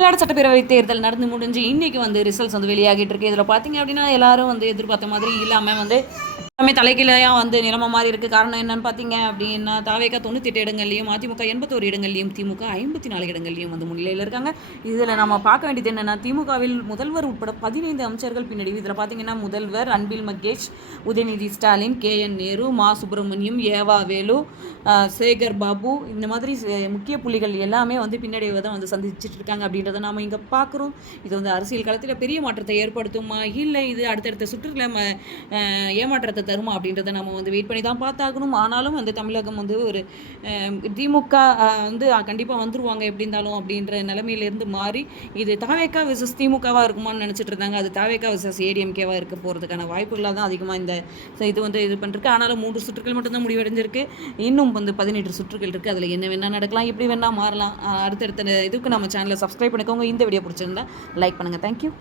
தமிழ்நாடு சட்டப்பேரவை தேர்தல் நடந்து முடிஞ்சு இன்னைக்கு வந்து ரிசல்ட்ஸ் வந்து வெளியாகிட்டு இருக்கு. இதில் பார்த்தீங்க அப்படின்னா எல்லாரும் வந்து எதிர்பார்த்த மாதிரி இல்லாமல் வந்து எல்லாமே தலைகீழையாக வந்து நிலைமை மாதிரி இருக்குது. காரணம் என்னன்னு பார்த்தீங்க அப்படின்னா தாவேகா 98 இடங்கள்லையும், அதிமுக 81 இடங்கள்லையும், திமுக 54 இடங்கள்லையும் வந்து முன்னிலையில் இருக்காங்க. இதில் நம்ம பார்க்க வேண்டியது என்னென்னா திமுகவில் முதல்வர் உட்பட 15 அமைச்சர்கள் பின்னடைவு. இதில் பார்த்தீங்கன்னா முதல்வர் அன்பில் மகேஷ், உதயநிதி ஸ்டாலின், KN நேரு, மா சுப்பிரமணியம், ஏவா வேலு, சேகர் பாபு இந்த மாதிரி முக்கிய புள்ளிகள் எல்லாமே வந்து பின்னடைவை தான் வந்து சந்திச்சுட்டு இருக்காங்க அப்படின்றத நாம் இங்கே பார்க்குறோம். இது வந்து அரசியல் களத்தில் பெரிய மாற்றத்தை ஏற்படுத்துமா இல்லை இது அடுத்தடுத்த சுற்றுகளை ஏமாற்றத்தை தருமா அப்படின்றத நம்ம வந்து வெயிட் பண்ணி தான் பார்த்தாகணும். ஆனாலும் வந்து தமிழகம் வந்து ஒரு திமுக வந்து கண்டிப்பாக வந்துருவாங்க எப்படி இருந்தாலும் அப்படின்ற நிலைமையிலேருந்து மாறி இது தாவேகா விசஸ் திமுகவாக இருக்குமான்னு நினச்சிட்டு இருந்தாங்க. அது தாவேகா விசஸ் ஏடிஎம்கேவாக இருக்க போகிறதுக்கான வாய்ப்புகளாக தான் அதிகமாக இந்த இது வந்து இது பண்ணிருக்கு. ஆனாலும் 3 சுற்றுகள் மட்டும்தான் முடிவடைஞ்சிருக்கு. இன்னும் வந்து 18 சுற்றுகள் இருக்குது. அதில் என்ன வேணால் நடக்கலாம், எப்படி வேணால் மாறலாம். அடுத்தடுத்த இதுக்கு நம்ம சேனலை சப்ஸ்கிரைப் பண்ணிக்கோங்க. இந்த வீடியோ பிடிச்சிருந்தா லைக் பண்ணுங்கள். தேங்க்யூ.